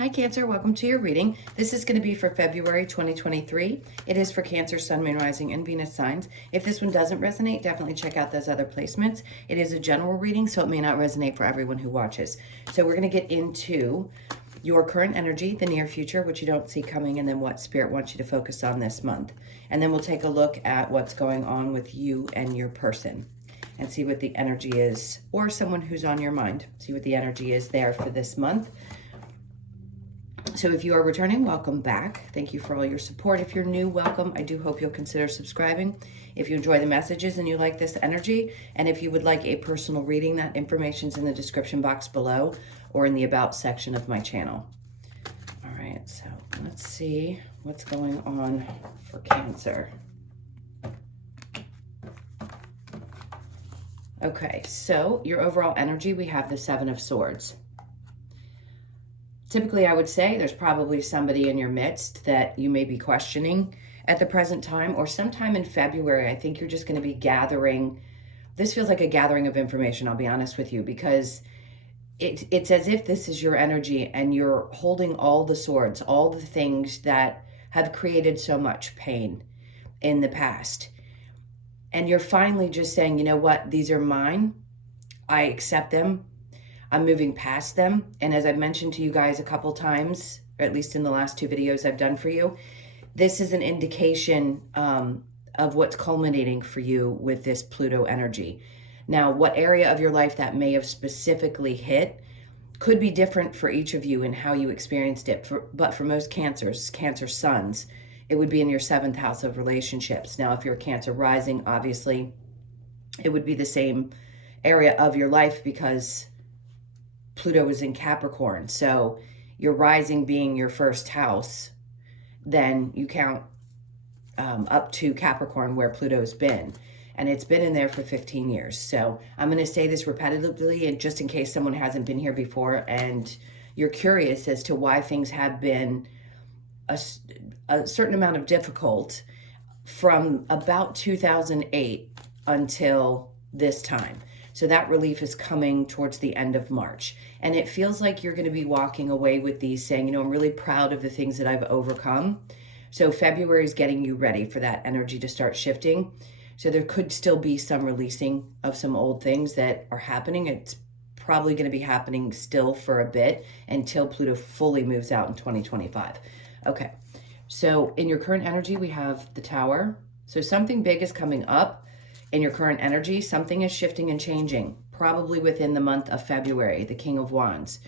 Hi Cancer, welcome to your reading. This is going to be for February 2023. It is for Cancer, Sun, Moon, Rising, and Venus signs. If this one doesn't resonate, definitely check out those other placements. It is a general reading, so it may not resonate for everyone who watches. So we're going to get into your current energy, the near future, which you don't see coming, and then what Spirit wants you to focus on this month. And then we'll take a look at what's going on with you and your person and see what the energy is, or someone who's on your mind. See what the energy is there for this month. So if you are returning, welcome back. Thank you for all your support. If you're new, welcome. I do hope you'll consider subscribing. If you enjoy the messages and you like this energy, and if you would like a personal reading, that information's in the description box below or in the About section of my channel. All right, so let's see what's going on for Cancer. Okay, so your overall energy, we have the Seven of Swords. Typically, I would say there's probably somebody in your midst that you may be questioning at the present time, or sometime in February. I think you're just going to be gathering. This feels like a gathering of information, I'll be honest with you, because it's as if this is your energy and you're holding all the swords, all the things that have created so much pain in the past. And you're finally just saying, you know what, these are mine. I accept them. I'm moving past them. And as I've mentioned to you guys a couple times, or at least in the last two videos I've done for you, this is an indication of what's culminating for you with this Pluto energy. Now, what area of your life that may have specifically hit could be different for each of you and how you experienced it. But for most Cancer suns, it would be in your 7th house of relationships. Now, if you're Cancer rising, obviously, it would be the same area of your life because Pluto is in Capricorn. So your rising being your first house, then you count up to Capricorn where Pluto's been. And it's been in there for 15 years. So I'm going to say this repetitively, and just in case someone hasn't been here before and you're curious as to why things have been a certain amount of difficult from about 2008 until this time. So that relief is coming towards the end of March. And it feels like you're going to be walking away with these saying, you know, I'm really proud of the things that I've overcome. So February is getting you ready for that energy to start shifting. So there could still be some releasing of some old things that are happening. It's probably going to be happening still for a bit until Pluto fully moves out in 2025. Okay, so in your current energy, we have the Tower. So something big is coming up. In your current energy, something is shifting and changing, probably within the month of February, the King of Wands.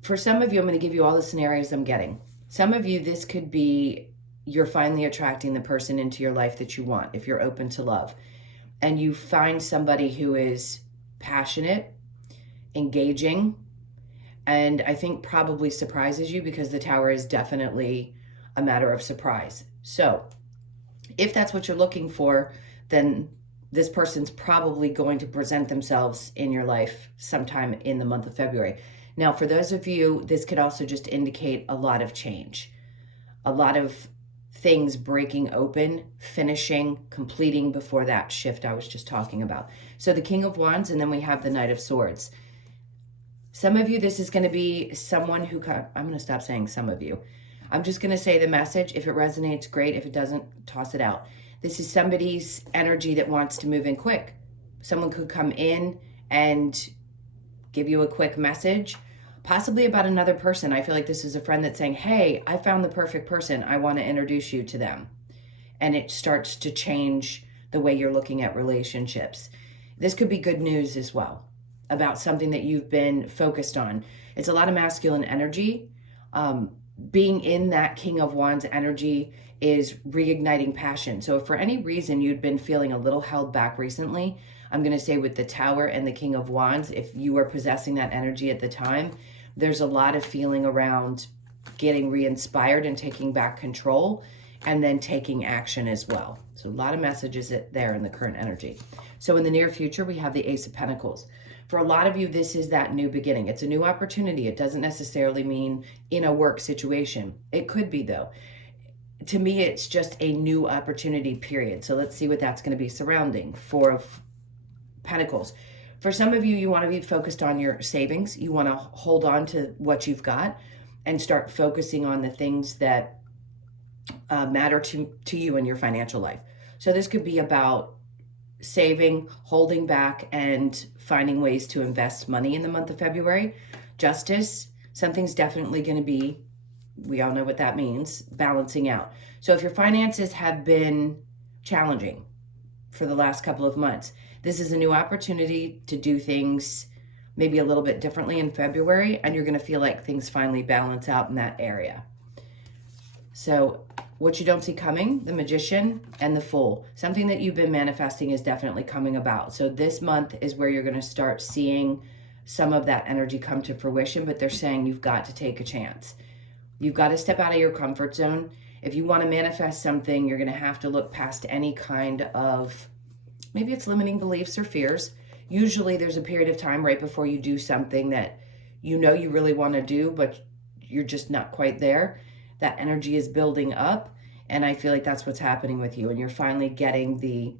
For some of you, I'm going to give you all the scenarios I'm getting. Some of you, this could be you're finally attracting the person into your life that you want, if you're open to love. And you find somebody who is passionate, engaging, and I think probably surprises you because the Tower is definitely a matter of surprise. So if that's what you're looking for, then this person's probably going to present themselves in your life sometime in the month of February. Now, for those of you, this could also just indicate a lot of change, a lot of things breaking open, finishing, completing before that shift I was just talking about. So the King of Wands, and then we have the Knight of Swords. Some of you, this is going to be someone who, I'm going to stop saying some of you. I'm just going to say the message. If it resonates, great. If it doesn't, toss it out. This is somebody's energy that wants to move in quick. Someone could come in and give you a quick message, possibly about another person. I feel like this is a friend that's saying, hey, I found the perfect person. I want to introduce you to them. And it starts to change the way you're looking at relationships. This could be good news as well about something that you've been focused on. It's a lot of masculine energy. Being in that King of Wands energy is reigniting passion. So if for any reason you'd been feeling a little held back recently, I'm going to say with the Tower and the King of Wands, if you were possessing that energy at the time, there's a lot of feeling around getting re-inspired and taking back control and then taking action as well. So a lot of messages there in the current energy. So in the near future, we have the Ace of Pentacles. For a lot of you, this is that new beginning. It's a new opportunity. It doesn't necessarily mean in a work situation. It could be though. To me, it's just a new opportunity, period. So let's see what that's going to be surrounding. Four of Pentacles. For some of you, you want to be focused on your savings. You want to hold on to what you've got. and start focusing on the things that matter to you in your financial life. So this could be about saving, holding back, and finding ways to invest money in the month of February. Justice, something's definitely going to be, we all know what that means, balancing out. So if your finances have been challenging for the last couple of months, this is a new opportunity to do things maybe a little bit differently in February, and you're going to feel like things finally balance out in that area. So what you don't see coming, the Magician and the Fool. Something that you've been manifesting is definitely coming about. So this month is where you're going to start seeing some of that energy come to fruition, but they're saying you've got to take a chance. You've got to step out of your comfort zone. If you want to manifest something, you're going to have to look past any kind of, maybe it's limiting beliefs or fears. Usually there's a period of time right before you do something that you know you really want to do, but you're just not quite there. That energy is building up, and I feel like that's what's happening with you, and you're finally getting the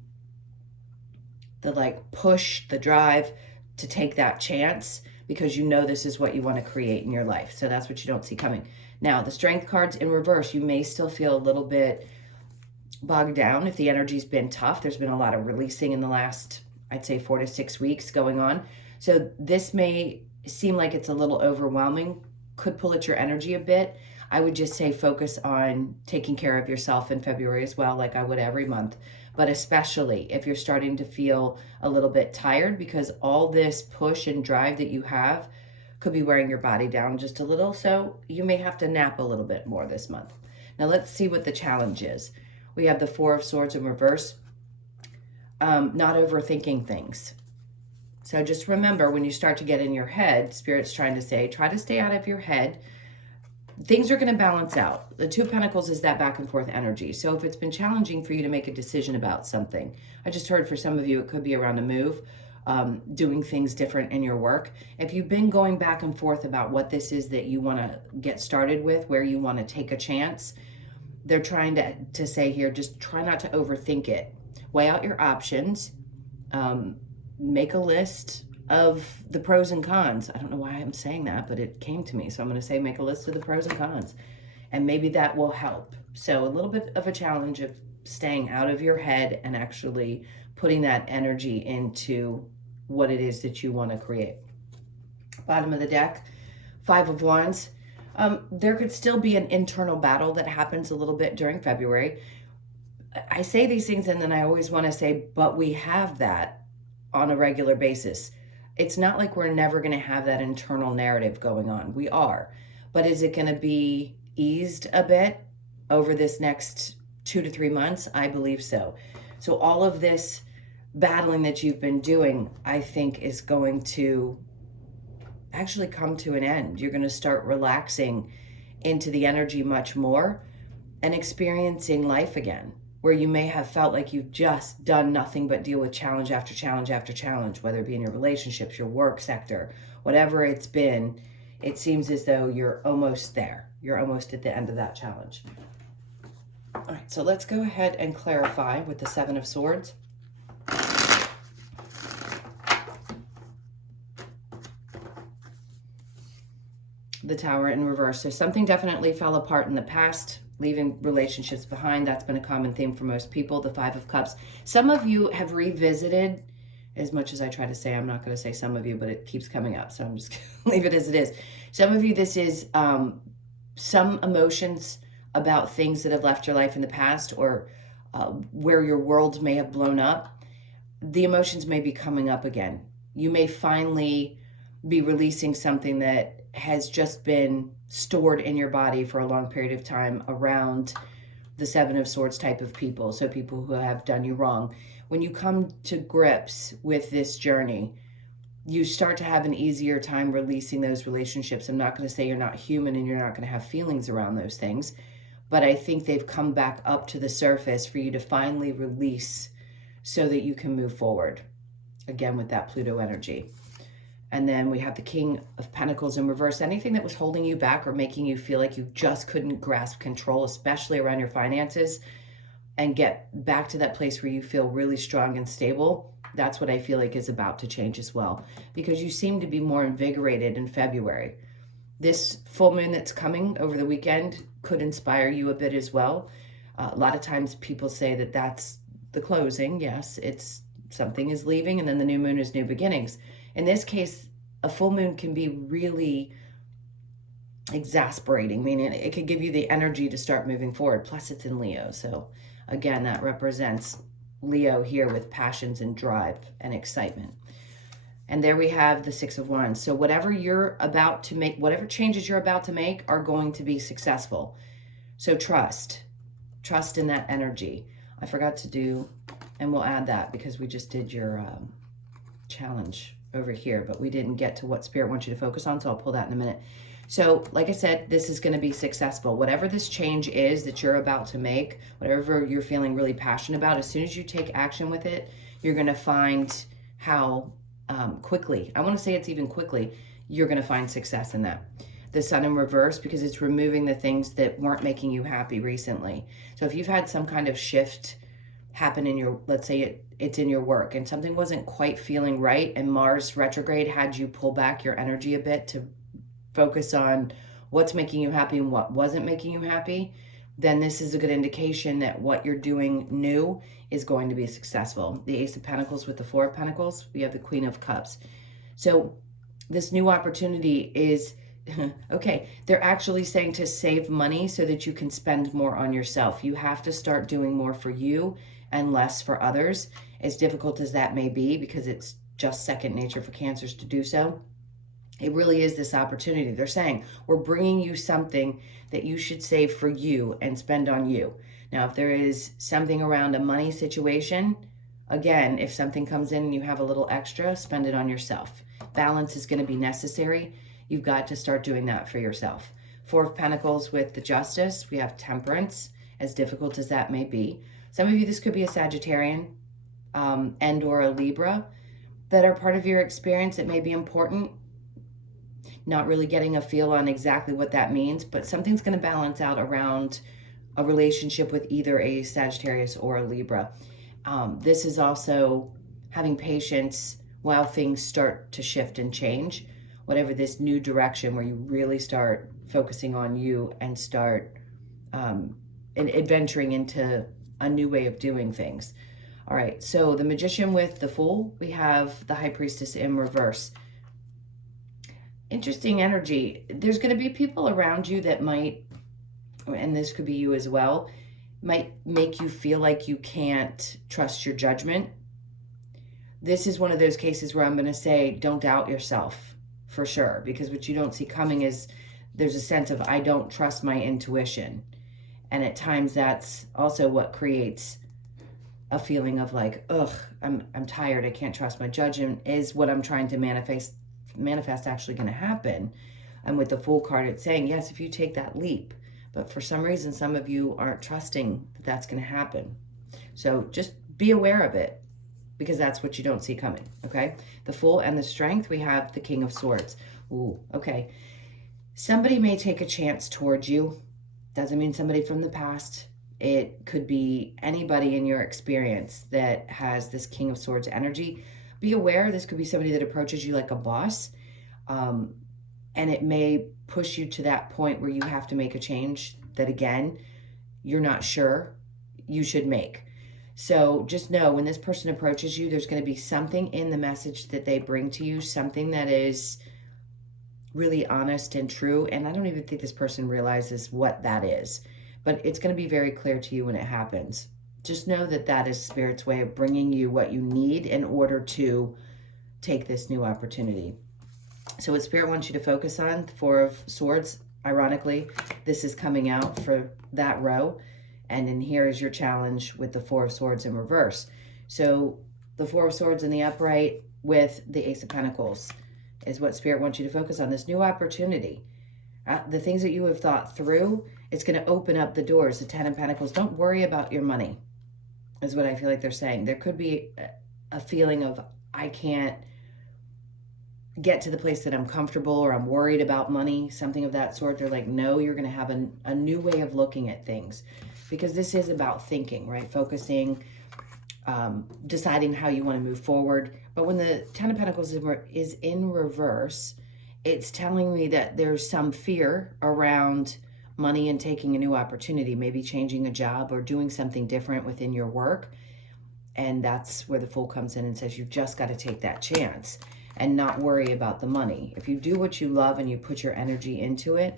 like push, the drive to take that chance, because you know this is what you want to create in your life. So that's what you don't see coming. Now, the Strength cards in reverse, you may still feel a little bit bogged down if the energy's been tough. There's been a lot of releasing in the last, I'd say, 4 to 6 weeks going on. So this may seem like it's a little overwhelming, could pull at your energy a bit. I would just say focus on taking care of yourself in February as well, like I would every month. But especially if you're starting to feel a little bit tired, because all this push and drive that you have could be wearing your body down just a little. So you may have to nap a little bit more this month. Now let's see what the challenge is. We have the Four of Swords in reverse. Not overthinking things. So just remember, when you start to get in your head, Spirit's trying to say, try to stay out of your head. Things are going to balance out. The Two of Pentacles is that back and forth energy. So if it's been challenging for you to make a decision about something, I just heard for some of you, it could be around a move, doing things different in your work. If you've been going back and forth about what this is that you want to get started with, where you want to take a chance, they're trying to say here, just try not to overthink it. Weigh out your options. Make a list of the pros and cons. I don't know why I'm saying that, but it came to me. So I'm going to say make a list of the pros and cons. And maybe that will help. So a little bit of a challenge of staying out of your head and actually putting that energy into what it is that you want to create. Bottom of the deck, Five of Wands. There could still be an internal battle that happens a little bit during February. I say these things and then I always want to say, but we have that on a regular basis. It's not like we're never going to have that internal narrative going on. We are. But is it going to be eased a bit over this next 2 to 3 months? I believe so. So all of this battling that you've been doing, I think, is going to actually come to an end. You're going to start relaxing into the energy much more and experiencing life again, where you may have felt like you've just done nothing but deal with challenge after challenge after challenge, whether it be in your relationships, your work sector, whatever it's been. It seems as though you're almost there. You're almost at the end of that challenge. All right, so let's go ahead and clarify with the Seven of Swords. The Tower in reverse. So something definitely fell apart in the past, leaving relationships behind. That's been a common theme for most people. The Five of Cups. Some of you have revisited, as much as I try to say, I'm not going to say some of you, but it keeps coming up. So I'm just going to leave it as it is. Some of you, this is some emotions about things that have left your life in the past, or where your world may have blown up. The emotions may be coming up again. You may finally be releasing something that has just been stored in your body for a long period of time around the Seven of Swords type of people. So people who have done you wrong. When you come to grips with this journey, you start to have an easier time releasing those relationships. I'm not going to say you're not human and you're not going to have feelings around those things, but I think they've come back up to the surface for you to finally release so that you can move forward. Again, with that Pluto energy. And then we have the King of Pentacles in reverse. Anything that was holding you back or making you feel like you just couldn't grasp control, especially around your finances, and get back to that place where you feel really strong and stable, that's what I feel like is about to change as well. Because you seem to be more invigorated in February. This full moon that's coming over the weekend could inspire you a bit as well. A lot of times people say that that's the closing. Yes, it's something is leaving, and then the new moon is new beginnings. In this case, a full moon can be really exasperating, meaning it could give you the energy to start moving forward. Plus, it's in Leo. So, again, that represents Leo here with passions and drive and excitement. And there we have the Six of Wands. So whatever you're about to make, whatever changes you're about to make are going to be successful. So trust in that energy. I forgot to do, and we'll add that because we just did your challenge over here, but we didn't get to what Spirit wants you to focus on. So I'll pull that in a minute. So like I said, this is going to be successful. Whatever this change is that you're about to make, whatever you're feeling really passionate about, as soon as you take action with it, you're going to find how quickly, I want to say it's even quickly, you're going to find success in that. The Sun in reverse, because it's removing the things that weren't making you happy recently. So if you've had some kind of shift happen in your, let's say it's in your work and something wasn't quite feeling right, and Mars retrograde had you pull back your energy a bit to focus on what's making you happy and what wasn't making you happy, then this is a good indication that what you're doing new is going to be successful. The Ace of Pentacles with the Four of Pentacles, we have the Queen of Cups. So this new opportunity is, okay, they're actually saying to save money so that you can spend more on yourself. You have to start doing more for you and less for others, as difficult as that may be, because it's just second nature for Cancers to do so. It really is this opportunity. They're saying, we're bringing you something that you should save for you and spend on you. Now, if there is something around a money situation, again, if something comes in and you have a little extra, spend it on yourself. Balance is going to be necessary. You've got to start doing that for yourself. Four of Pentacles with the Justice. We have Temperance, as difficult as that may be. Some of you, this could be a Sagittarian and or a Libra that are part of your experience that may be important. Not really getting a feel on exactly what that means, but something's going to balance out around a relationship with either a Sagittarius or a Libra. This is also having patience while things start to shift and change. Whatever this new direction where you really start focusing on you and start adventuring into a new way of doing things. All right, so the Magician with the Fool, we have the High Priestess in reverse. Interesting energy. There's going to be people around you that might, and this could be you as well, might make you feel like you can't trust your judgment. This is one of those cases where I'm going to say, don't doubt yourself for sure, because what you don't see coming is there's a sense of, I don't trust my intuition. And at times that's also what creates a feeling of like, ugh, I'm tired, I can't trust my judgment, is what I'm trying to manifest actually going to happen. And with the Fool card, it's saying, yes, if you take that leap, but for some reason, some of you aren't trusting that that's going to happen. So just be aware of it, because that's what you don't see coming. Okay. The Fool and the Strength, we have the King of Swords. Ooh, okay. Somebody may take a chance towards you. Doesn't mean somebody from the past. It could be anybody in your experience that has this King of Swords energy. Be aware, this could be somebody that approaches you like a boss, and it may push you to that point where you have to make a change that, again, you're not sure you should make. So just know when this person approaches you, there's going to be something in the message that they bring to you, something that is really honest and true, and I don't even think this person realizes what that is, but it's going to be very clear to you when it happens. Just know that that is Spirit's way of bringing you what you need in order to take this new opportunity. So what Spirit wants you to focus on, the Four of Swords, ironically, this is coming out for that row. And then here is your challenge with the Four of Swords in reverse. So the Four of Swords in the upright with the Ace of Pentacles is what Spirit wants you to focus on, this new opportunity. The things that you have thought through, it's going to open up the doors. The Ten of Pentacles, don't worry about your money, is what I feel like they're saying. There could be a feeling of, I can't get to the place that I'm comfortable, or I'm worried about money, something of that sort. They're like, no, you're going to have a new way of looking at things, because this is about thinking, right? Focusing, deciding how you want to move forward. But when the Ten of Pentacles is in reverse, it's telling me that there's some fear around money and taking a new opportunity, maybe changing a job or doing something different within your work. And that's where the Fool comes in and says you've just got to take that chance and not worry about the money. If you do what you love and you put your energy into it,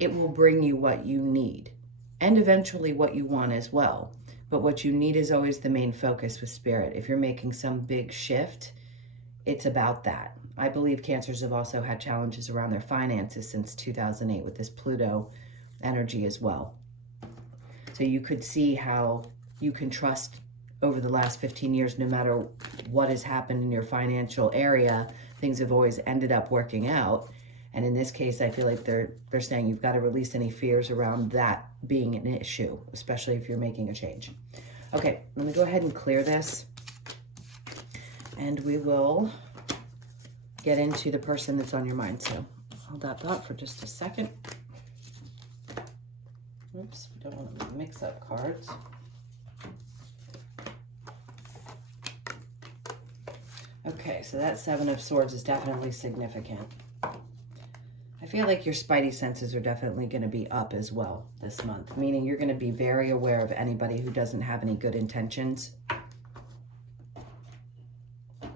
it will bring you what you need and eventually what you want as well. But what you need is always the main focus with Spirit. If you're making some big shift, it's about that. I believe Cancers have also had challenges around their finances since 2008 with this Pluto energy as well. So you could see how you can trust over the last 15 years, no matter what has happened in your financial area, things have always ended up working out. And in this case, I feel like they're saying you've got to release any fears around that being an issue, especially if you're making a change. Okay, let me go ahead and clear this. And we will get into the person that's on your mind. So hold that thought for just a second. Oops, we don't want to mix up cards. Okay, so that Seven of Swords is definitely significant. I feel like your spidey senses are definitely going to be up as well this month, meaning you're going to be very aware of anybody who doesn't have any good intentions. All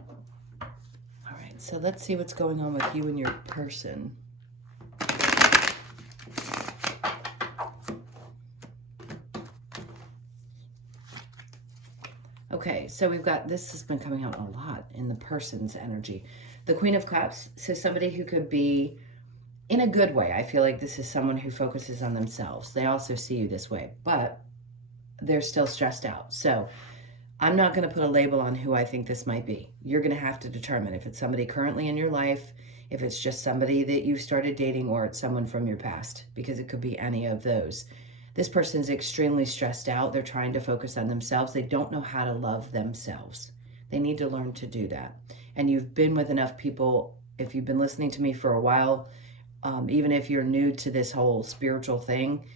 right, so let's see what's going on with you and your person. Okay, so we've got, this has been coming out a lot in the person's energy. The Queen of Cups, so somebody who could be, in a good way, I feel like this is someone who focuses on themselves. They also see you this way, but they're still stressed out. So I'm not going to put a label on who I think this might be. You're going to have to determine if it's somebody currently in your life, if it's just somebody that you started dating, or it's someone from your past, because it could be any of those. This person's extremely stressed out. They're trying to focus on themselves. They don't know how to love themselves. They need to learn to do that. And you've been with enough people, if you've been listening to me for a while, even if you're new to this whole spiritual thing,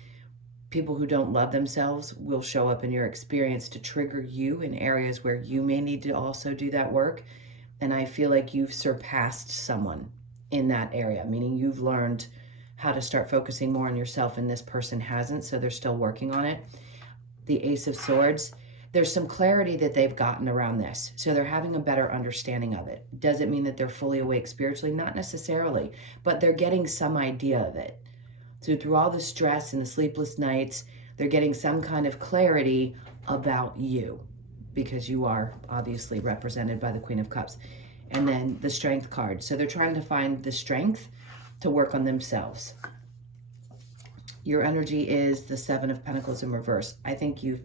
people who don't love themselves will show up in your experience to trigger you in areas where you may need to also do that work. And I feel like you've surpassed someone in that area, meaning you've learned how to start focusing more on yourself, and this person hasn't, so they're still working on it. The Ace of Swords, there's some clarity that they've gotten around this, so they're having a better understanding of it. Does it mean that they're fully awake spiritually? Not necessarily, but they're getting some idea of it. So through all the stress and the sleepless nights, they're getting some kind of clarity about you, because you are obviously represented by the Queen of Cups. And then the Strength card. So they're trying to find the strength to work on themselves. Your energy is the Seven of Pentacles in reverse. I think you've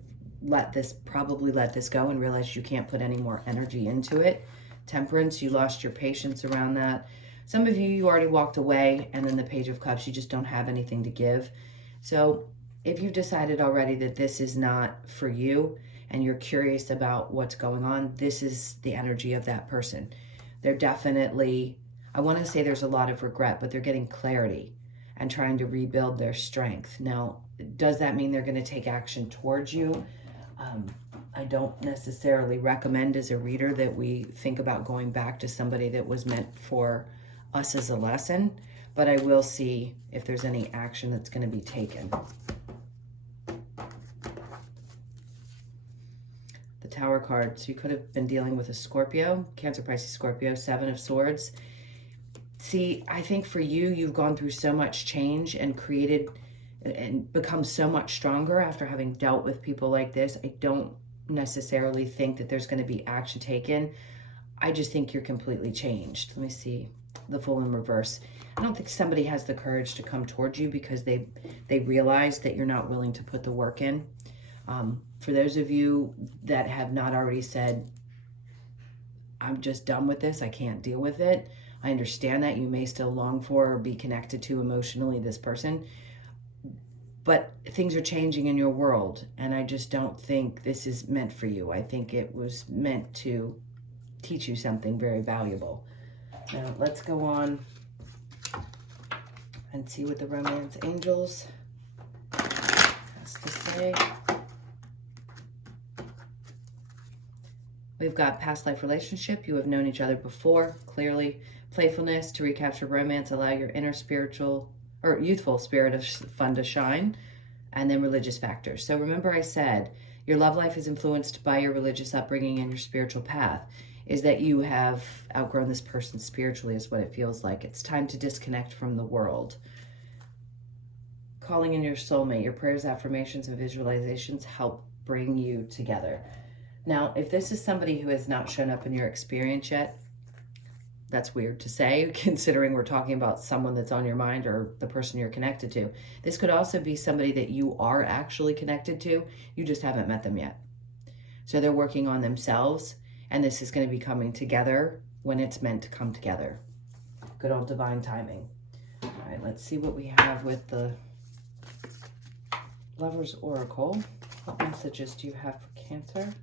probably let this go and realized you can't put any more energy into it. Temperance, you lost your patience around that. Some of you already walked away, and then the Page of Cups, you just don't have anything to give. So if you've decided already that this is not for you and you're curious about what's going on, this is the energy of that person. They're definitely, I want to say there's a lot of regret, but they're getting clarity and trying to rebuild their strength. Now, does that mean they're going to take action towards you? I don't necessarily recommend as a reader that we think about going back to somebody that was meant for us as a lesson, but I will see if there's any action that's going to be taken. The Tower card, so you could have been dealing with a Scorpio, Cancer, Pisces, Scorpio, Seven of Swords. See, I think for you, you've gone through so much change and created and become so much stronger after having dealt with people like this. I don't necessarily think that there's going to be action taken. I just think you're completely changed. Let me see. The Fool in reverse. I don't think somebody has the courage to come towards you because they realize that you're not willing to put the work in. For those of you that have not already said, I'm just done with this, I can't deal with it, I understand that you may still long for or be connected to emotionally this person, but things are changing in your world, and I just don't think this is meant for you. I think it was meant to teach you something very valuable. Now, let's go on and see what the Romance Angels has to say. We've got past life relationship. You have known each other before, clearly. Playfulness to recapture romance, allow your inner spiritual or youthful spirit of fun to shine. And then religious factors. So remember I said your love life is influenced by your religious upbringing and your spiritual path. Is that you have outgrown this person spiritually is what it feels like. It's time to disconnect from the world. Calling in your soulmate, your prayers, affirmations, and visualizations help bring you together. Now, if this is somebody who has not shown up in your experience yet, that's weird to say, considering we're talking about someone that's on your mind or the person you're connected to. This could also be somebody that you are actually connected to. You just haven't met them yet. So they're working on themselves, and this is going to be coming together when it's meant to come together. Good old divine timing. All right, let's see what we have with the Lover's Oracle. What messages do you have for Cancer?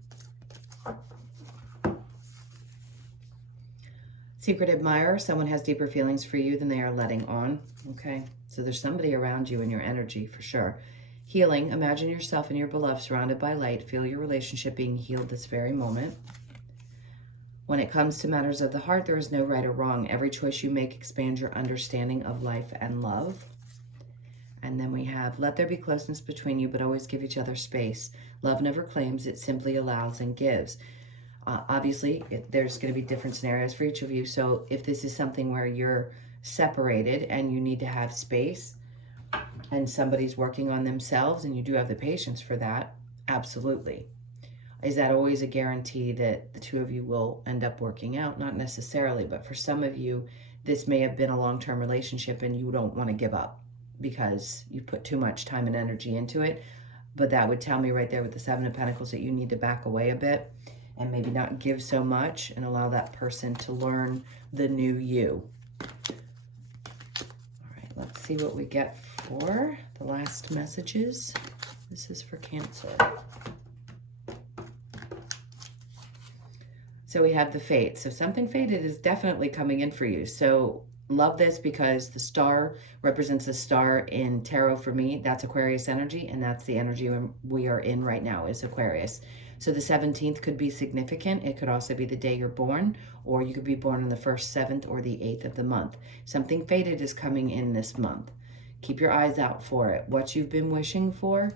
Secret admirer, someone has deeper feelings for you than they are letting on. Okay, so there's somebody around you in your energy for sure. Healing, imagine yourself and your beloved surrounded by light. Feel your relationship being healed this very moment. When it comes to matters of the heart, there is no right or wrong. Every choice you make expands your understanding of life and love. And then we have, let there be closeness between you, but always give each other space. Love never claims, it simply allows and gives. Obviously, there's going to be different scenarios for each of you. So if this is something where you're separated and you need to have space and somebody's working on themselves and you do have the patience for that, absolutely. Is that always a guarantee that the two of you will end up working out? Not necessarily, but for some of you, this may have been a long-term relationship and you don't want to give up because you put too much time and energy into it. But that would tell me right there with the Seven of Pentacles that you need to back away a bit and maybe not give so much and allow that person to learn the new you. All right, let's see what we get for the last messages. This is for Cancer. So we have the Fate. So something fated is definitely coming in for you. So love this because the star represents a star in tarot for me. That's Aquarius energy, and that's the energy we are in right now is Aquarius. So the 17th could be significant. It could also be the day you're born, or you could be born on the 1st, 7th, or the 8th of the month. Something fated is coming in this month. Keep your eyes out for it. What you've been wishing for,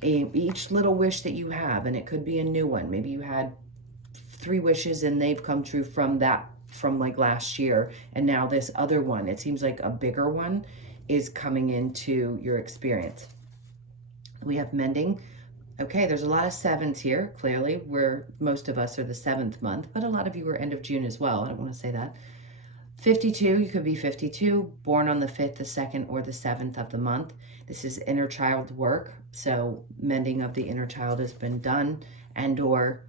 each little wish that you have, and it could be a new one. Maybe you had 3 wishes and they've come true from like last year, and now this other one, it seems like a bigger one, is coming into your experience. We have mending. Okay, there's a lot of 7s here, clearly, where most of us are the 7th month, but a lot of you are end of June as well. I don't want to say that. 52, you could be 52, born on the 5th, the 2nd, or the 7th of the month. This is inner child work, so mending of the inner child has been done, and or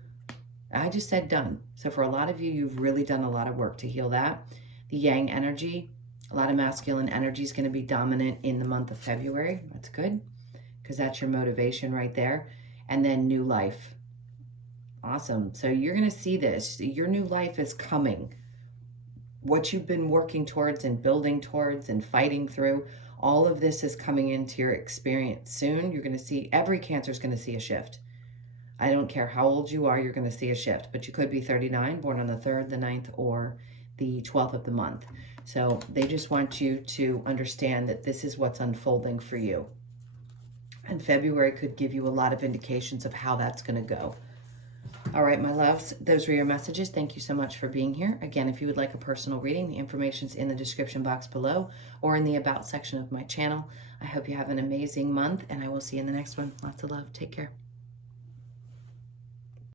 I just said done. So for a lot of you, you've really done a lot of work to heal that. The Yang energy, a lot of masculine energy is going to be dominant in the month of February. That's good because that's your motivation right there. And then new life. Awesome. So you're going to see this. Your new life is coming. What you've been working towards and building towards and fighting through, all of this is coming into your experience soon. You're going to see, every Cancer is going to see a shift. I don't care how old you are, you're going to see a shift. But you could be 39, born on the 3rd, the 9th, or the 12th of the month. So they just want you to understand that this is what's unfolding for you. And February could give you a lot of indications of how that's going to go. All right, my loves, those were your messages. Thank you so much for being here. Again, if you would like a personal reading, the information's in the description box below or in the About section of my channel. I hope you have an amazing month, and I will see you in the next one. Lots of love. Take care.